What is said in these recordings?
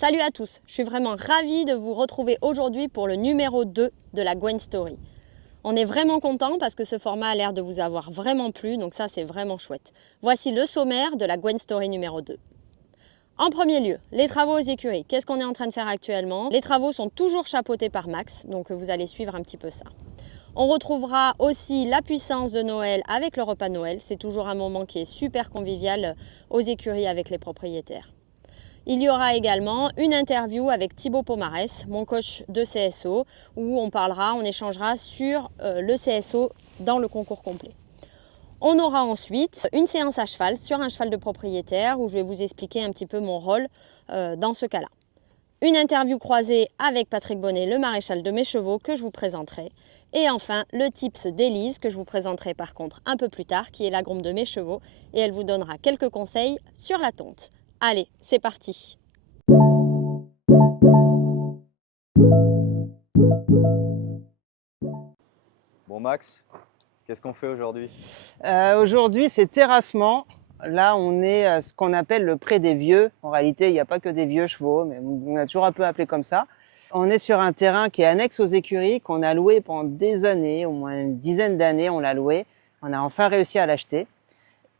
Salut à tous, je suis vraiment ravie de vous retrouver aujourd'hui pour le numéro 2 de la Gwen Story. On est vraiment content parce que ce format a l'air de vous avoir vraiment plu, donc ça c'est vraiment chouette. Voici le sommaire de la Gwen Story numéro 2. En premier lieu, les travaux aux écuries. Qu'est-ce qu'on est en train de faire actuellement? Les travaux sont toujours chapeautés par Max, donc vous allez suivre un petit peu ça. On retrouvera aussi la puissance de Noël avec le repas de Noël. C'est toujours un moment qui est super convivial aux écuries avec les propriétaires. Il y aura également une interview avec Thibaut Pomarès, mon coach de CSO, où on échangera sur le CSO dans le concours complet. On aura ensuite une séance à cheval sur un cheval de propriétaire où je vais vous expliquer un petit peu mon rôle dans ce cas-là. Une interview croisée avec Patrick Bonnet, le maréchal de mes chevaux, que je vous présenterai. Et enfin, le tips d'Élise, que je vous présenterai par contre un peu plus tard, qui est la groom de mes chevaux, et elle vous donnera quelques conseils sur la tonte. Allez, c'est parti! Bon Max, qu'est-ce qu'on fait aujourd'hui? Aujourd'hui, c'est terrassement. Là, on est à ce qu'on appelle le pré des vieux. En réalité, il n'y a pas que des vieux chevaux, mais on a toujours un peu appelé comme ça. On est sur un terrain qui est annexe aux écuries, qu'on a loué pendant des années, au moins une dizaine d'années, on l'a loué. On a enfin réussi à l'acheter.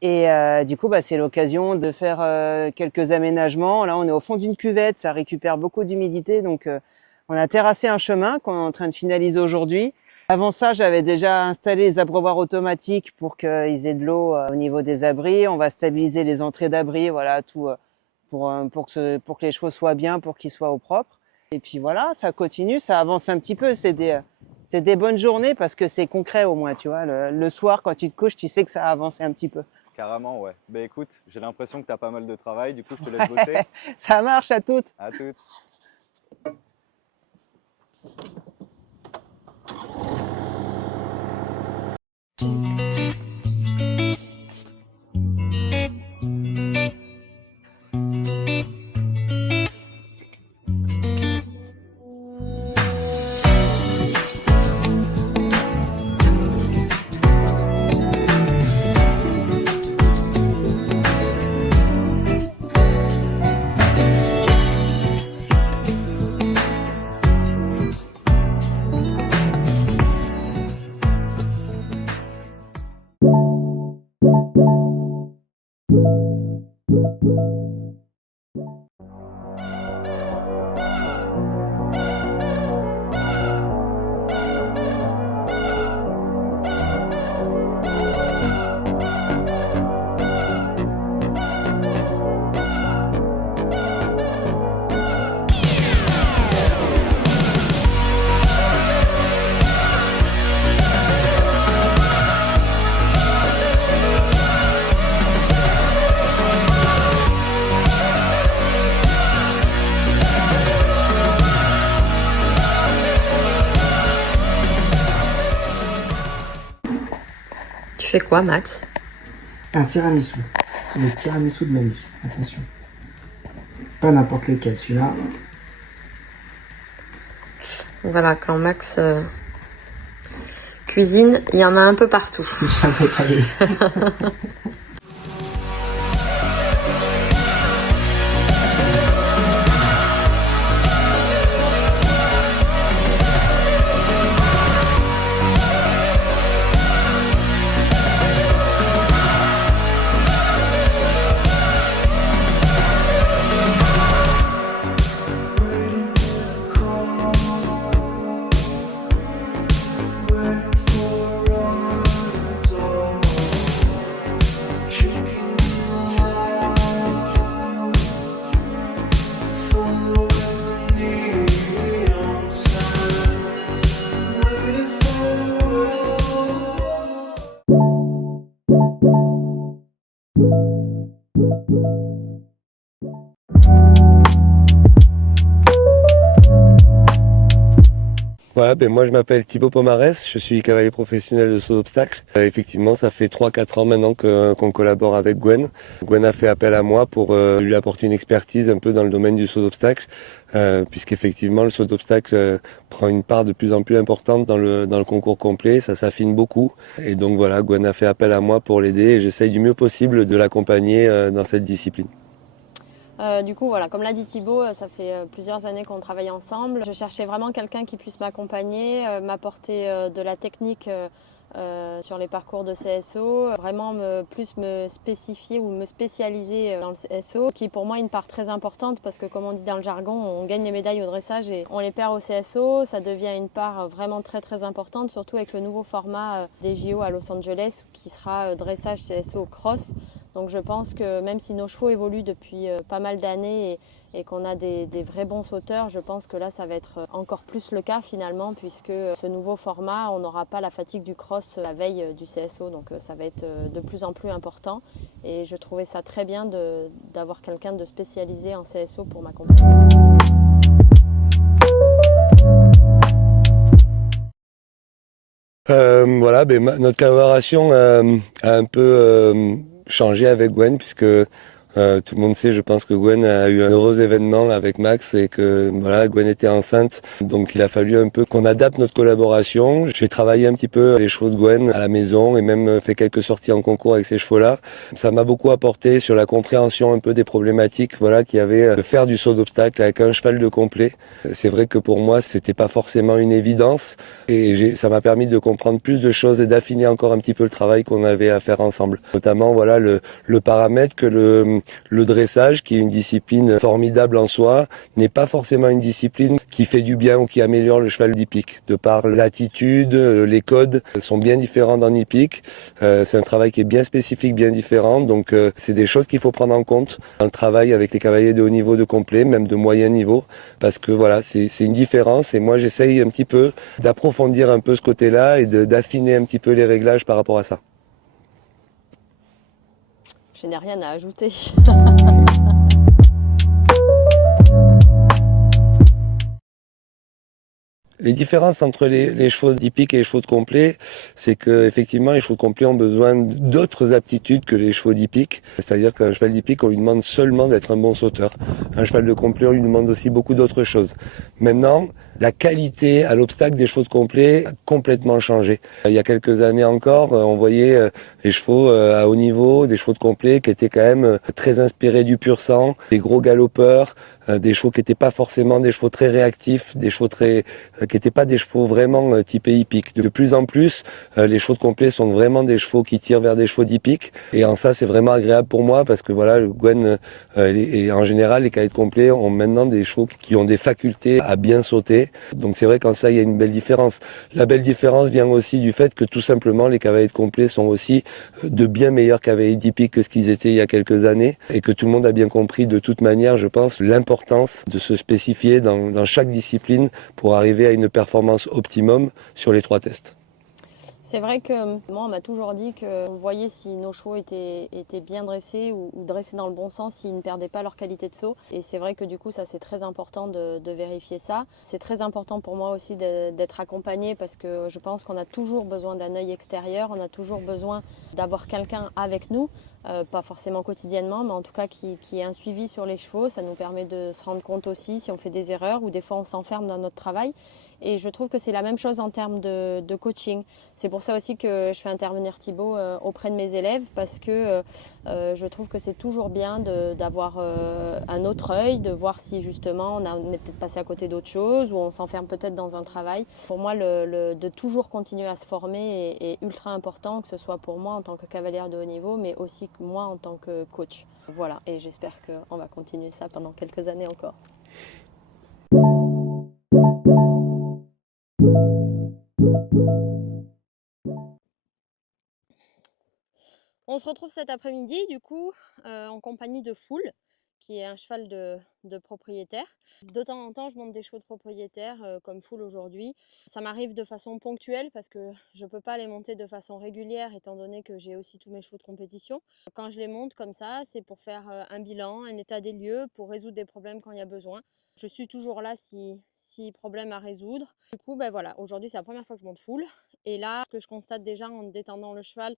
Et du coup, c'est l'occasion de faire quelques aménagements. Là, on est au fond d'une cuvette, ça récupère beaucoup d'humidité. Donc, on a terrassé un chemin qu'on est en train de finaliser aujourd'hui. Avant ça, j'avais déjà installé les abreuvoirs automatiques pour qu'ils aient de l'eau au niveau des abris. On va stabiliser les entrées d'abris, voilà, tout pour que les chevaux soient bien, pour qu'ils soient au propre. Et puis voilà, ça continue, ça avance un petit peu. C'est des bonnes journées parce que c'est concret au moins, tu vois. Le soir, quand tu te couches, tu sais que ça a avancé un petit peu. Carrément, ouais. Ben écoute, j'ai l'impression que tu as pas mal de travail, du coup je te laisse bosser. Ça marche, à toutes. À toutes. Tu fais quoi, Max? Un tiramisu. Le tiramisu de mamie. Attention. Pas n'importe lequel, celui-là. Voilà, quand Max cuisine, il y en a un peu partout. J'avais pas vu. Voilà, moi je m'appelle Thibaut Pomarès, je suis cavalier professionnel de saut d'obstacle. Effectivement, ça fait 3-4 ans maintenant qu'on collabore avec Gwen. Gwen a fait appel à moi pour lui apporter une expertise un peu dans le domaine du saut d'obstacle, puisqu'effectivement le saut d'obstacle prend une part de plus en plus importante dans le concours complet, ça s'affine beaucoup. Et donc voilà, Gwen a fait appel à moi pour l'aider et j'essaye du mieux possible de l'accompagner dans cette discipline. Du coup, voilà, comme l'a dit Thibaut, ça fait plusieurs années qu'on travaille ensemble. Je cherchais vraiment quelqu'un qui puisse m'accompagner, m'apporter de la technique sur les parcours de CSO, vraiment plus me spécifier ou me spécialiser dans le CSO, qui est pour moi une part très importante parce que, comme on dit dans le jargon, on gagne les médailles au dressage et on les perd au CSO. Ça devient une part vraiment très importante, surtout avec le nouveau format des JO à Los Angeles qui sera dressage CSO cross. Donc je pense que même si nos chevaux évoluent depuis pas mal d'années et qu'on a des vrais bons sauteurs, je pense que là ça va être encore plus le cas finalement, puisque ce nouveau format, on n'aura pas la fatigue du cross la veille du CSO, donc ça va être de plus en plus important. Et je trouvais ça très bien d'avoir quelqu'un de spécialisé en CSO pour m'accompagner. Voilà, notre collaboration a un peu changé avec Gwen, puisque tout le monde sait, je pense que Gwen a eu un heureux événement avec Max et que voilà, Gwen était enceinte. Donc il a fallu un peu qu'on adapte notre collaboration. J'ai travaillé un petit peu les chevaux de Gwen à la maison et même fait quelques sorties en concours avec ces chevaux-là. Ça m'a beaucoup apporté sur la compréhension un peu des problématiques, voilà, qu'il y avait de faire du saut d'obstacle avec un cheval de complet. C'est vrai que pour moi, c'était pas forcément une évidence et ça m'a permis de comprendre plus de choses et d'affiner encore un petit peu le travail qu'on avait à faire ensemble. Notamment, voilà, le paramètre que le dressage, qui est une discipline formidable en soi, n'est pas forcément une discipline qui fait du bien ou qui améliore le cheval d'hippique. De par l'attitude, les codes sont bien différents dans l'hippique. C'est un travail qui est bien spécifique, bien différent. Donc c'est des choses qu'il faut prendre en compte dans le travail avec les cavaliers de haut niveau, de complet, même de moyen niveau, parce que voilà, c'est une différence. Et moi, j'essaye un petit peu d'approfondir un peu ce côté-là et d'affiner un petit peu les réglages par rapport à ça. Je n'ai rien à ajouter. Les différences entre les chevaux d'hippique et les chevaux de complet, c'est que effectivement les chevaux de complet ont besoin d'autres aptitudes que les chevaux d'hippique. C'est-à-dire qu'un cheval d'hippique, on lui demande seulement d'être un bon sauteur. Un cheval de complet, on lui demande aussi beaucoup d'autres choses. Maintenant, la qualité à l'obstacle des chevaux de complet a complètement changé. Il y a quelques années encore, on voyait les chevaux à haut niveau, des chevaux de complet qui étaient quand même très inspirés du pur sang, des gros galopeurs, des chevaux qui n'étaient pas forcément des chevaux très réactifs, des chevaux qui n'étaient pas des chevaux vraiment typés hippiques. De plus en plus, les chevaux de complet sont vraiment des chevaux qui tirent vers des chevaux d'hippique. Et en ça, c'est vraiment agréable pour moi parce que voilà, le Gwen et en général, les cavaliers de complet ont maintenant des chevaux qui ont des facultés à bien sauter. Donc c'est vrai qu'en ça, il y a une belle différence. La belle différence vient aussi du fait que tout simplement, les cavaliers de complet sont aussi de bien meilleurs cavaliers d'hippique que ce qu'ils étaient il y a quelques années et que tout le monde a bien compris de toute manière, je pense, l'importance de se spécifier dans chaque discipline pour arriver à une performance optimum sur les 3 tests. C'est vrai que moi, on m'a toujours dit qu'on voyait si nos chevaux étaient bien dressés ou dressés dans le bon sens, s'ils ne perdaient pas leur qualité de saut. Et c'est vrai que du coup, ça c'est très important de vérifier ça. C'est très important pour moi aussi d'être accompagnée parce que je pense qu'on a toujours besoin d'un œil extérieur, on a toujours besoin d'avoir quelqu'un avec nous. Pas forcément quotidiennement, mais en tout cas qui est un suivi sur les chevaux. Ça nous permet de se rendre compte aussi si on fait des erreurs ou des fois on s'enferme dans notre travail. Et je trouve que c'est la même chose en termes de coaching. C'est pour ça aussi que je fais intervenir Thibaut auprès de mes élèves parce que je trouve que c'est toujours bien d'avoir un autre œil, de voir si justement on est peut-être passé à côté d'autres choses ou on s'enferme peut-être dans un travail. Pour moi, de toujours continuer à se former est ultra important, que ce soit pour moi en tant que cavalière de haut niveau, mais aussi moi en tant que coach. Voilà, et j'espère qu'on va continuer ça pendant quelques années encore. On se retrouve cet après-midi, du coup, en compagnie de Foul, qui est un cheval de propriétaire. De temps en temps, je monte des chevaux de propriétaire, comme Foul aujourd'hui. Ça m'arrive de façon ponctuelle parce que je ne peux pas les monter de façon régulière, étant donné que j'ai aussi tous mes chevaux de compétition. Quand je les monte comme ça, c'est pour faire un bilan, un état des lieux, pour résoudre des problèmes quand il y a besoin. Je suis toujours là si problème à résoudre. Du coup, ben voilà, aujourd'hui, c'est la première fois que je monte Foul. Et là, ce que je constate déjà en détendant le cheval,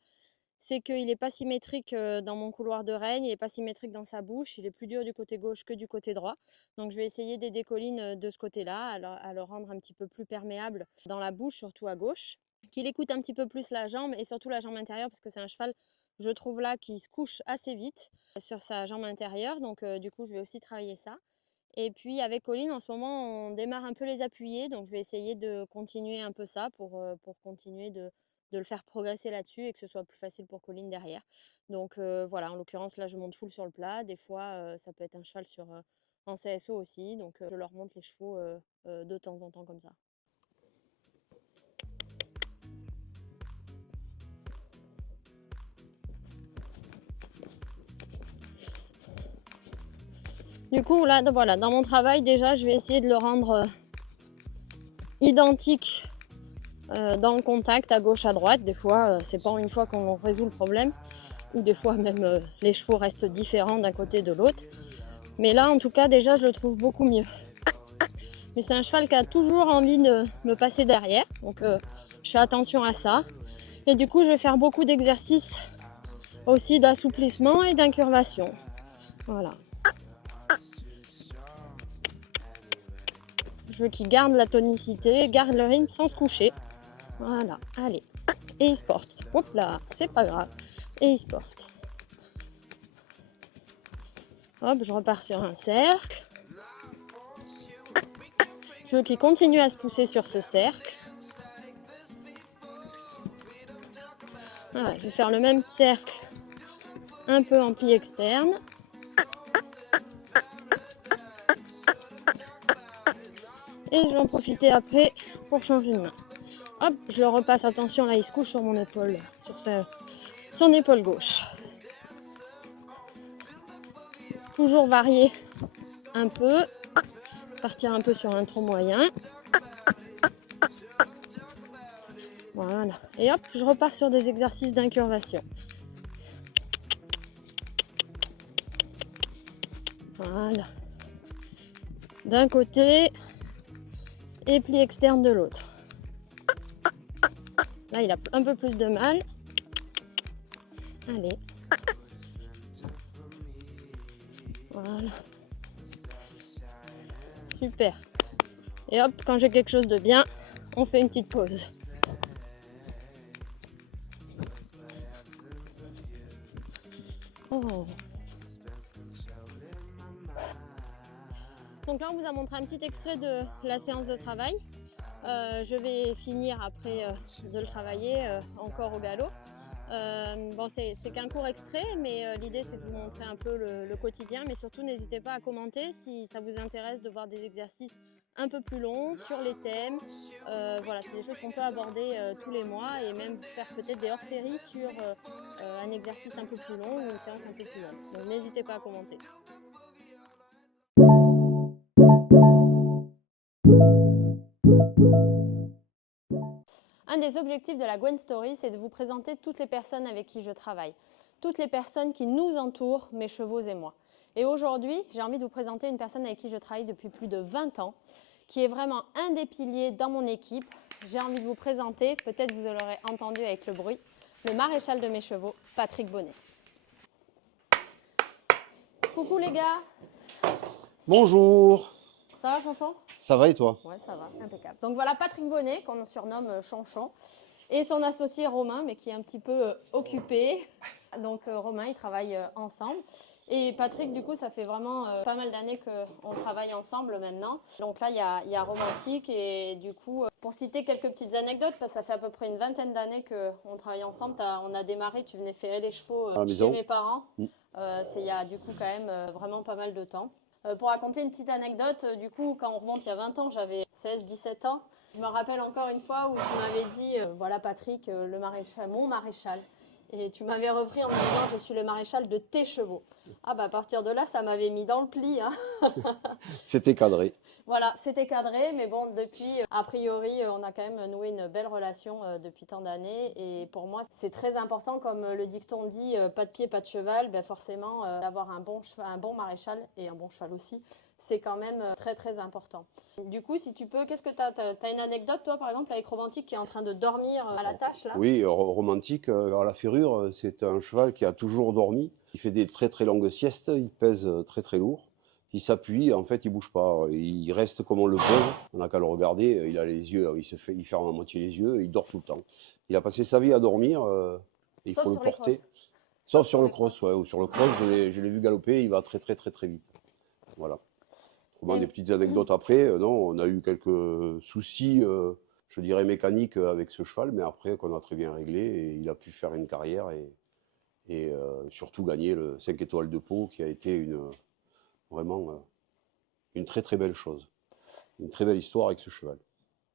c'est qu'il n'est pas symétrique dans mon couloir de règne, il n'est pas symétrique dans sa bouche, il est plus dur du côté gauche que du côté droit. Donc je vais essayer d'aider Colline de ce côté-là, à le rendre un petit peu plus perméable dans la bouche, surtout à gauche. Qu'il écoute un petit peu plus la jambe et surtout la jambe intérieure parce que c'est un cheval, je trouve là qu'il se couche assez vite sur sa jambe intérieure, donc du coup je vais aussi travailler ça. Et puis avec Colline, en ce moment, on démarre un peu les appuyés, donc je vais essayer de continuer un peu ça pour continuer de le faire progresser là-dessus et que ce soit plus facile pour Colline derrière. Donc voilà, en l'occurrence, là, je monte full sur le plat. Des fois, ça peut être un cheval en CSO aussi, donc je leur monte les chevaux de temps en temps comme ça. Du coup, là, voilà, dans mon travail, déjà, je vais essayer de le rendre identique dans le contact, à gauche, à droite. Des fois, c'est pas une fois qu'on résout le problème, ou des fois même les chevaux restent différents d'un côté et de l'autre. Mais là, en tout cas, déjà, je le trouve beaucoup mieux. Mais c'est un cheval qui a toujours envie de me passer derrière, donc je fais attention à ça. Et du coup, je vais faire beaucoup d'exercices aussi d'assouplissement et d'incurvation. Voilà. Je veux qu'il garde la tonicité, garde le rythme sans se coucher. Voilà, allez. Et il se porte. Hop là, c'est pas grave. Et il se porte. Hop, je repars sur un cercle. Je veux qu'il continue à se pousser sur ce cercle. Voilà, je vais faire le même cercle, un peu en pli externe. Et je vais en profiter après pour changer de main. Hop, je le repasse, attention, là il se couche sur mon épaule, sur son épaule gauche. Toujours varier un peu, partir un peu sur un tronc moyen. Voilà, et hop, je repars sur des exercices d'incurvation. Voilà. D'un côté et pli externe de l'autre. Là, il a un peu plus de mal. Allez. Voilà. Super. Et hop, quand j'ai quelque chose de bien, on fait une petite pause. Oh. Donc là, on vous a montré un petit extrait de la séance de travail. Je vais finir après de le travailler encore au galop. Bon, c'est qu'un court extrait, mais l'idée c'est de vous montrer un peu le quotidien, mais surtout n'hésitez pas à commenter si ça vous intéresse de voir des exercices un peu plus longs sur les thèmes. Voilà, c'est des choses qu'on peut aborder tous les mois et même faire peut-être des hors-séries sur un exercice un peu plus long ou une séance un peu plus longue. Donc n'hésitez pas à commenter. Un des objectifs de la Gwen Story, c'est de vous présenter toutes les personnes avec qui je travaille, toutes les personnes qui nous entourent, mes chevaux et moi. Et aujourd'hui, j'ai envie de vous présenter une personne avec qui je travaille depuis plus de 20 ans, qui est vraiment un des piliers dans mon équipe. J'ai envie de vous présenter, peut-être vous l'aurez entendu avec le bruit, le maréchal de mes chevaux, Patrick Bonnet. Coucou les gars. Bonjour. Ça va Chonchon? Ça va et toi? Ouais, ça va, impeccable. Donc voilà Patrick Bonnet, qu'on surnomme Chonchon, et son associé Romain, mais qui est un petit peu occupé. Donc Romain, ils travaillent ensemble. Et Patrick, du coup, ça fait vraiment pas mal d'années qu'on travaille ensemble maintenant. Donc là, il y a Romantique, et du coup, pour citer quelques petites anecdotes, parce que ça fait à peu près une vingtaine d'années qu'on travaille ensemble, on a démarré, tu venais ferrer les chevaux chez mes parents. C'est il y a du coup quand même vraiment pas mal de temps. Pour raconter une petite anecdote, du coup, quand on remonte il y a 20 ans, j'avais 16-17 ans. Je me rappelle encore une fois où tu m'avais dit, voilà Patrick, le maréchal, mon maréchal. Et tu m'avais repris en me disant, je suis le maréchal de tes chevaux. Ah bah à partir de là, ça m'avait mis dans le pli. Hein. C'était cadré. Voilà, c'était cadré, mais bon, depuis, a priori, on a quand même noué une belle relation depuis tant d'années. Et pour moi, c'est très important, comme le dicton dit, pas de pied, pas de cheval. Ben forcément, d'avoir un bon maréchal et un bon cheval aussi, c'est quand même très très important. Du coup, si tu peux, qu'est-ce que tu as une anecdote, toi, par exemple, avec Romantique qui est en train de dormir à la tâche, là? Oui, Romantique, à la ferrure, c'est un cheval qui a toujours dormi. Il fait des très très longues siestes, il pèse très très lourd. Il s'appuie, en fait, il bouge pas. Il reste comme on le pose. On n'a qu'à le regarder. Il a les yeux, il ferme à moitié les yeux, il dort tout le temps. Il a passé sa vie à dormir, il faut le porter. Sauf sur le cross, ouais, ou sur le cross, je l'ai vu galoper, il va très vite. Voilà. Autrement, des petites anecdotes après, non, on a eu quelques soucis, je dirais mécaniques avec ce cheval, mais après qu'on a très bien réglé et il a pu faire une carrière et surtout gagner le 5 étoiles de Pau qui a été vraiment une très belle chose. Une très belle histoire avec ce cheval.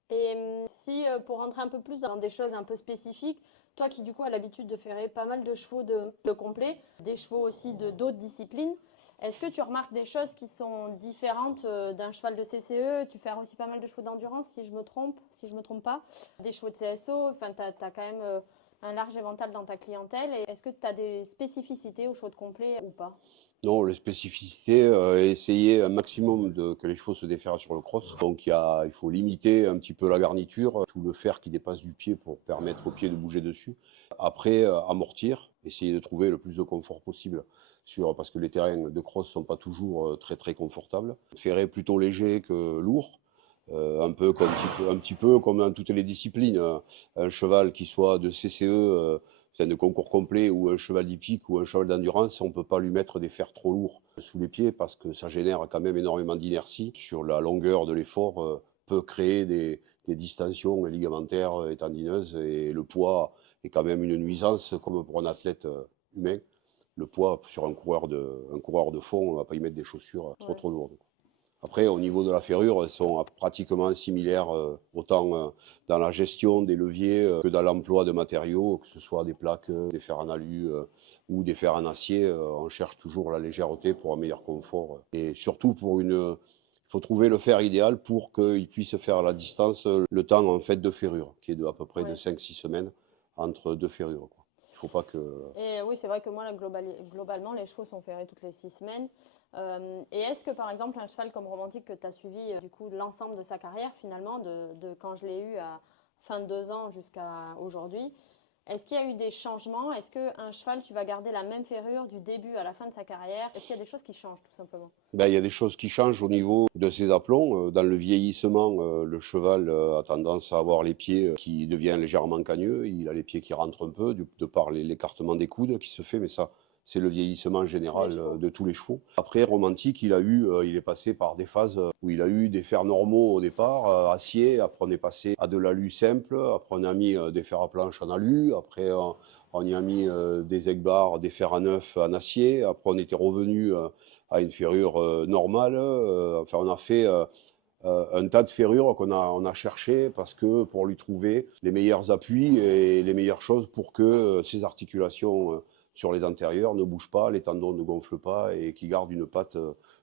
Et si, pour rentrer un peu plus dans des choses un peu spécifiques, toi qui du coup as l'habitude de ferrer pas mal de chevaux de complet, des chevaux aussi d'autres disciplines, est-ce que tu remarques des choses qui sont différentes d'un cheval de CCE? Tu fais aussi pas mal de chevaux d'endurance, si je me trompe pas, des chevaux de CSO, enfin tu as quand même un large éventail dans ta clientèle. Et est-ce que tu as des spécificités aux chevaux de complet ou pas? Non, les spécificités, essayer un maximum que les chevaux se déferrent sur le cross. Donc il faut limiter un petit peu la garniture, tout le fer qui dépasse du pied pour permettre au pied de bouger dessus. Après, amortir, essayer de trouver le plus de confort possible parce que les terrains de cross sont pas toujours très confortables. Ferrer plutôt léger que lourd. Un petit peu comme dans toutes les disciplines. Un cheval qui soit de CCE, de concours complet, ou un cheval d'hippique ou un cheval d'endurance, on ne peut pas lui mettre des fers trop lourds sous les pieds parce que ça génère quand même énormément d'inertie. Sur la longueur de l'effort, peut créer des distensions ligamentaires et tendineuses, et le poids est quand même une nuisance comme pour un athlète humain. Le poids sur un coureur de fond, on ne va pas y mettre des chaussures trop lourdes. Après, au niveau de la ferrure, elles sont pratiquement similaires, autant dans la gestion des leviers que dans l'emploi de matériaux, que ce soit des plaques, des fers en alu ou des fers en acier. On cherche toujours la légèreté pour un meilleur confort. Et surtout, il faut trouver le fer idéal pour qu'il puisse faire la distance, le temps en fait de ferrure, qui est à peu près de 5-6 semaines entre deux ferrures, quoi. Il faut pas que... Et oui, c'est vrai que moi, là, globalement, les chevaux sont ferrés toutes les 6 semaines. Et est-ce que, par exemple, un cheval comme Romantique que tu as suivi du coup l'ensemble de sa carrière, finalement, de quand je l'ai eu à fin de 2 ans jusqu'à aujourd'hui, est-ce qu'il y a eu des changements? Est-ce qu'un cheval, tu vas garder la même ferrure du début à la fin de sa carrière? Est-ce qu'il y a des choses qui changent, tout simplement? Ben, il y a des choses qui changent au niveau de ses aplombs. Dans le vieillissement, le cheval a tendance à avoir les pieds qui deviennent légèrement cagneux. Il a les pieds qui rentrent un peu de par l'écartement des coudes qui se fait, mais ça, c'est le vieillissement général de tous les chevaux. Après, Romantique, il est passé par des phases où il a eu des fers normaux au départ, acier. Après, on est passé à de l'alu simple. Après, on a mis des fers à planche en alu. Après, on y a mis des egg-bars, des fers à neuf en acier. Après, on était revenu à une ferrure normale. Enfin, on a fait un tas de ferrures on a cherché pour lui trouver les meilleurs appuis et les meilleures choses pour que ses articulations sur les antérieurs ne bougent pas, les tendons ne gonflent pas et qu'il garde une patte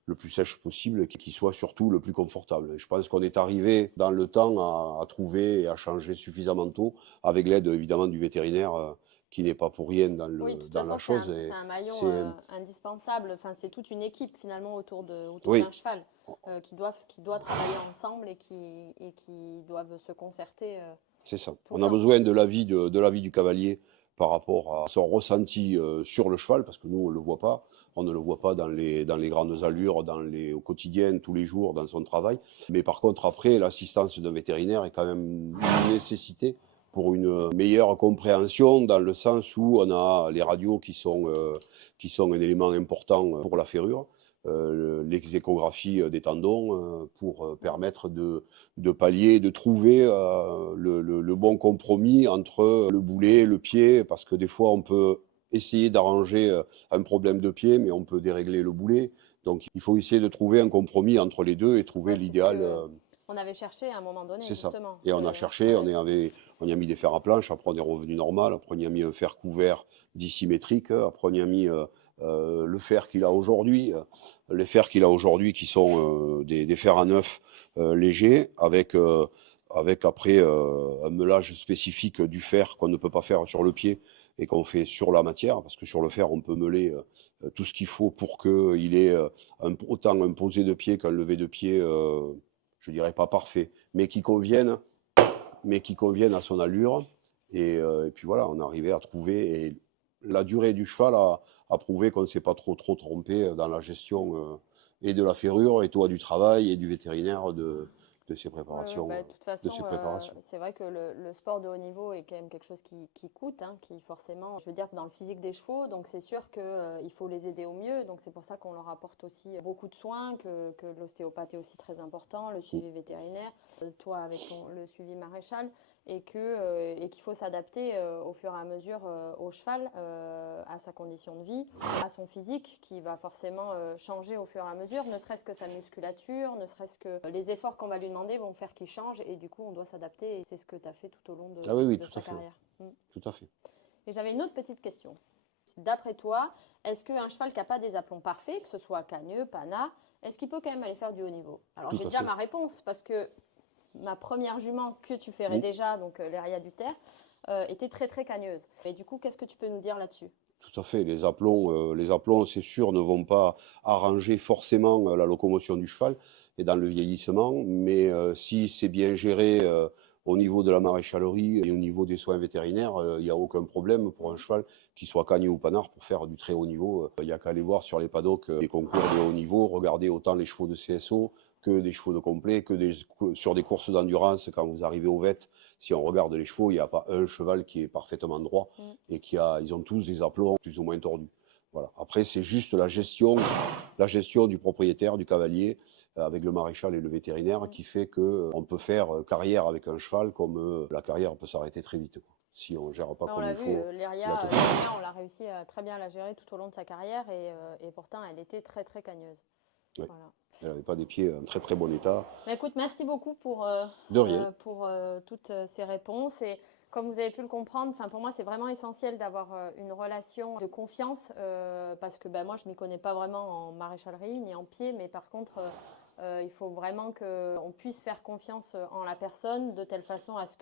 le plus sèche possible et qui soit surtout le plus confortable. Et je pense qu'on est arrivé dans le temps à trouver et à changer suffisamment tôt, avec l'aide évidemment du vétérinaire qui n'est pas pour rien dans la chose. C'est un maillon indispensable. Enfin, c'est toute une équipe finalement autour d'un cheval qui doit travailler ensemble et qui doivent se concerter. C'est ça. On a besoin de l'avis du cavalier par rapport à son ressenti sur le cheval, parce que nous, on ne le voit pas. On ne le voit pas dans les grandes allures, au quotidien, tous les jours, dans son travail. Mais par contre, après, l'assistance d'un vétérinaire est quand même une nécessité pour une meilleure compréhension, dans le sens où on a les radios qui sont un élément important pour la ferrure, les échographies des tendons pour permettre de pallier, de trouver le bon compromis entre le boulet et le pied, parce que des fois on peut essayer d'arranger un problème de pied, mais on peut dérégler le boulet. Donc il faut essayer de trouver un compromis entre les deux et trouver l'idéal. On avait cherché à un moment donné, c'est justement. Ça. Et on a cherché, on y a mis des fers à planche, après on est revenu normal, après on y a mis un fer couvert dissymétrique, après on y a mis le fer qu'il a aujourd'hui, les fers qu'il a aujourd'hui qui sont des fers à neuf légers, avec après un meulage spécifique du fer qu'on ne peut pas faire sur le pied et qu'on fait sur la matière, parce que sur le fer on peut meuler tout ce qu'il faut pour qu'il ait autant un posé de pied qu'un levé de pied, je dirais pas parfait, mais qui conviennent à son allure. Et puis voilà, on arrivait à trouver, et la durée du cheval a prouvé qu'on ne s'est pas trop trompé dans la gestion et de la ferrure, et toi du travail et du vétérinaire, de de ces préparations. De toute façon, ces préparations. c'est vrai que le sport de haut niveau est quand même quelque chose qui coûte, hein, qui forcément, je veux dire, dans le physique des chevaux, donc c'est sûr qu'il faut les aider au mieux, donc c'est pour ça qu'on leur apporte aussi beaucoup de soins, que l'ostéopathe est aussi très important, le suivi vétérinaire, toi avec le suivi maréchal, et qu'il faut s'adapter au fur et à mesure au cheval, à sa condition de vie, à son physique qui va forcément changer au fur et à mesure, ne serait-ce que sa musculature, ne serait-ce que les efforts qu'on va lui demander vont faire qu'il change et du coup on doit s'adapter et c'est ce que tu as fait tout au long de sa carrière. Tout à fait. Et j'avais une autre petite question. D'après toi, est-ce qu'un cheval qui n'a pas des aplombs parfaits, que ce soit Cagneux, Pana, est-ce qu'il peut quand même aller faire du haut niveau? Alors j'ai déjà ma réponse parce que ma première jument que tu ferais déjà, donc l'Eria du Terre, était très très cagneuse. Et du coup, qu'est-ce que tu peux nous dire là-dessus? Tout à fait. Les aplombs, c'est sûr, ne vont pas arranger forcément la locomotion du cheval et dans le vieillissement, mais si c'est bien géré au niveau de la maréchalerie et au niveau des soins vétérinaires, il n'y a aucun problème pour un cheval qui soit cagneux ou panard pour faire du très haut niveau. Il n'y a qu'à aller voir sur les paddocks les concours de haut niveau, regarder autant les chevaux de CSO que des chevaux de complet, sur des courses d'endurance, quand vous arrivez au VET, si on regarde les chevaux, il n'y a pas un cheval qui est parfaitement droit et ils ont tous des aplombs plus ou moins tordus. Voilà. Après, c'est juste la gestion du propriétaire, du cavalier, avec le maréchal et le vétérinaire, qui fait qu'on peut faire carrière avec un cheval comme la carrière peut s'arrêter très vite, quoi, si on ne gère pas comme il faut. On l'a vu, l'Eria, on l'a réussi à très bien la gérer tout au long de sa carrière et pourtant elle était très très cagneuse. Oui. Voilà. Elle n'avait pas des pieds en très très bon état. Mais écoute, merci beaucoup pour toutes ces réponses. Et comme vous avez pu le comprendre, pour moi, c'est vraiment essentiel d'avoir une relation de confiance parce que moi, je ne m'y connais pas vraiment en maréchalerie ni en pied, mais par contre, il faut vraiment qu'on puisse faire confiance en la personne de telle façon à ce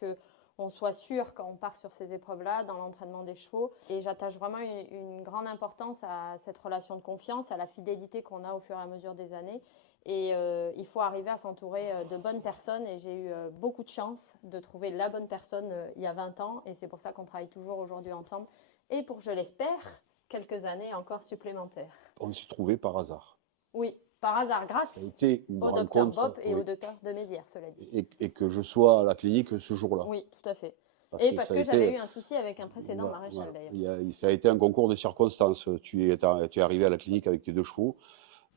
qu'on soit sûr quand on part sur ces épreuves-là, dans l'entraînement des chevaux. Et j'attache vraiment une grande importance à cette relation de confiance, à la fidélité qu'on a au fur et à mesure des années. Et il faut arriver à s'entourer de bonnes personnes et j'ai eu beaucoup de chance de trouver la bonne personne il y a 20 ans et c'est pour ça qu'on travaille toujours aujourd'hui ensemble et pour, je l'espère, quelques années encore supplémentaires. On s'est trouvés par hasard. Oui, par hasard, grâce au docteur Bob et au docteur de Mézières, cela dit. Et que je sois à la clinique ce jour-là. Oui, tout à fait. Parce que j'avais eu un souci avec un précédent maréchal d'ailleurs. Ça a été un concours de circonstances. Tu es arrivé à la clinique avec tes 2 chevaux.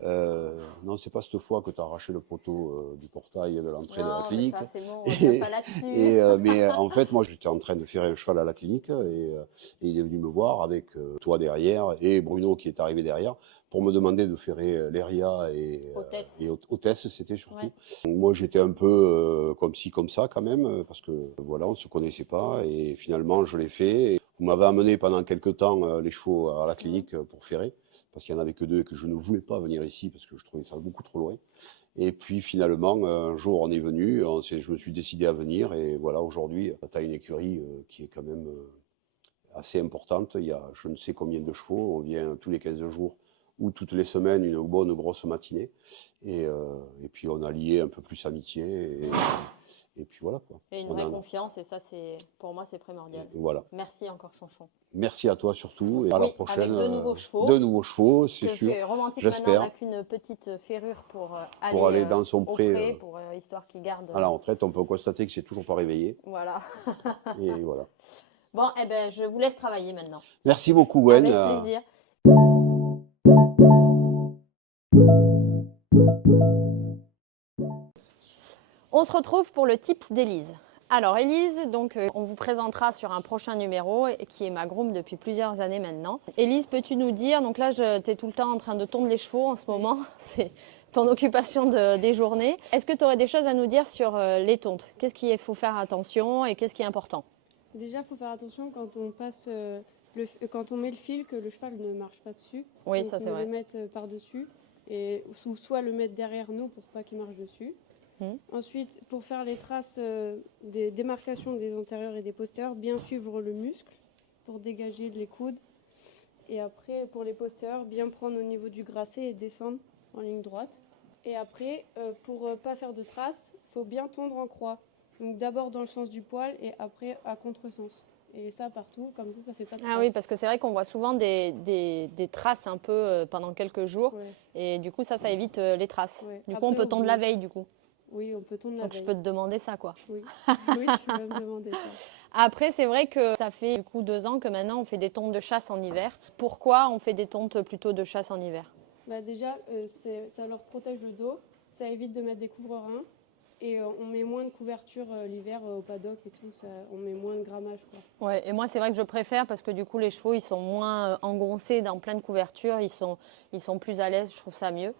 Non, c'est pas cette fois que tu as arraché le poteau du portail de l'entrée de la clinique. Ça, c'est bon, on ne pas là-dessus. Mais en fait, moi, j'étais en train de faire un cheval à la clinique et il est venu me voir avec toi derrière et Bruno qui est arrivé derrière pour me demander de ferrer l'Eria et Hôtesse, c'était surtout. Ouais. Moi, j'étais un peu comme ci, comme ça quand même, parce que voilà, on ne se connaissait pas et finalement, je l'ai fait. Et vous m'avez amené pendant quelques temps les chevaux à la clinique pour ferrer, parce qu'il n'y en avait que 2 et que je ne voulais pas venir ici parce que je trouvais ça beaucoup trop loin. Et puis finalement, un jour on est venu, je me suis décidé à venir et voilà, aujourd'hui, tu as une écurie qui est quand même assez importante. Il y a je ne sais combien de chevaux, on vient tous les 15 jours ou toutes les semaines une bonne grosse matinée. Et puis on a lié un peu plus amitié et puis voilà, quoi. Et une vraie confiance, et ça, pour moi, c'est primordial. Voilà. Merci encore, Chanchon. Merci à toi surtout, et à la prochaine. Avec 2 nouveaux chevaux. 2 nouveaux chevaux, c'est sûr. Romantique j'espère. Maintenant, on n'a qu'une petite ferrure pour aller dans son pré, pour histoire qu'il garde. À la retraite, on peut constater que c'est toujours pas réveillé. Voilà. Et voilà. Bon, je vous laisse travailler maintenant. Merci beaucoup, Gwen. Avec plaisir. On se retrouve pour le tips d'Élise. Alors Élise, donc on vous présentera sur un prochain numéro qui est ma groom depuis plusieurs années maintenant. Élise, peux-tu nous dire, donc là tu es tout le temps en train de tondre les chevaux en ce moment, c'est ton occupation des journées. Est-ce que tu aurais des choses à nous dire sur les tontes? Qu'est-ce qu'il faut faire attention et qu'est-ce qui est important? Déjà, il faut faire attention quand on passe quand on met le fil que le cheval ne marche pas dessus. Oui, donc ça c'est vrai. Le mettre par-dessus ou soit le mettre derrière nous pour pas qu'il marche dessus. Ensuite, pour faire les traces des démarcations des antérieurs et des postérieurs, bien suivre le muscle pour dégager les coudes. Et après, pour les postérieurs, bien prendre au niveau du grasset et descendre en ligne droite. Et après, pour pas faire de traces, il faut bien tondre en croix. Donc d'abord dans le sens du poil et après à contresens. Et ça partout, comme ça fait pas de traces. Ah oui, parce que c'est vrai qu'on voit souvent des traces un peu pendant quelques jours. Ouais. Et du coup, ça évite les traces. Ouais. Du coup, on peut tondre la veille, du coup. Oui, on peut tondre la Donc je veille. peux te demander ça, quoi. Oui, oui, tu vas me demander ça. Après, c'est vrai que ça fait du coup 2 ans que maintenant on fait des tontes de chasse en hiver. Pourquoi on fait des tontes plutôt de chasse en hiver? Bah déjà, ça leur protège le dos, ça évite de mettre des couvre-reins et on met moins de couverture l'hiver au paddock et tout, on met moins de grammage, quoi. Ouais, et moi c'est vrai que je préfère parce que du coup les chevaux ils sont moins engoncés dans plein de couvertures, ils sont plus à l'aise, je trouve ça mieux.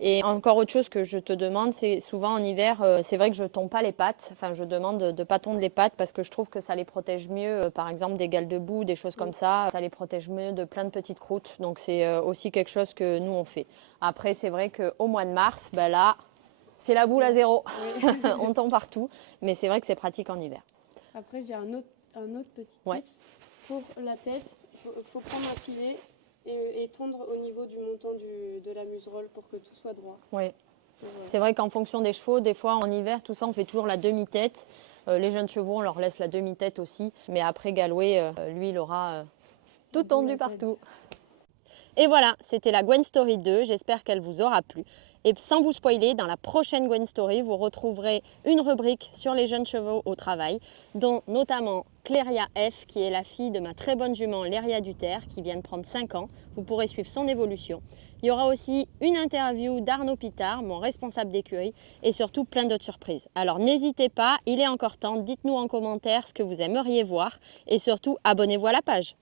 Et encore autre chose que je te demande, c'est souvent en hiver, c'est vrai que je tombe pas les pattes, enfin je demande de pas tondre les pattes parce que je trouve que ça les protège mieux, par exemple des gales de boue, des choses comme ça les protège mieux de plein de petites croûtes, donc c'est aussi quelque chose que nous on fait. Après c'est vrai qu'au mois de mars, ben là c'est la boule à zéro, Oui. on tombe partout, mais c'est vrai que c'est pratique en hiver. Après, j'ai un autre petit Ouais. tips. Pour la tête, il faut prendre un filet et tondre au niveau du montant de la muserolle pour que tout soit droit. Oui. Pour, C'est vrai qu'en fonction des chevaux, des fois en hiver, tout ça, on fait toujours la demi-tête. Les jeunes chevaux, on leur laisse la demi-tête aussi. Mais après, Galway, lui, il aura tout tondu partout. Et voilà, c'était la Gwen Story 2. J'espère qu'elle vous aura plu. Et sans vous spoiler, dans la prochaine Gwen Story, vous retrouverez une rubrique sur les jeunes chevaux au travail, dont notamment Cléria F, qui est la fille de ma très bonne jument Léria Duterre, qui vient de prendre 5 ans. Vous pourrez suivre son évolution. Il y aura aussi une interview d'Arnaud Pitard, mon responsable d'écurie, et surtout plein d'autres surprises. Alors n'hésitez pas, il est encore temps, dites-nous en commentaire ce que vous aimeriez voir, et surtout abonnez-vous à la page.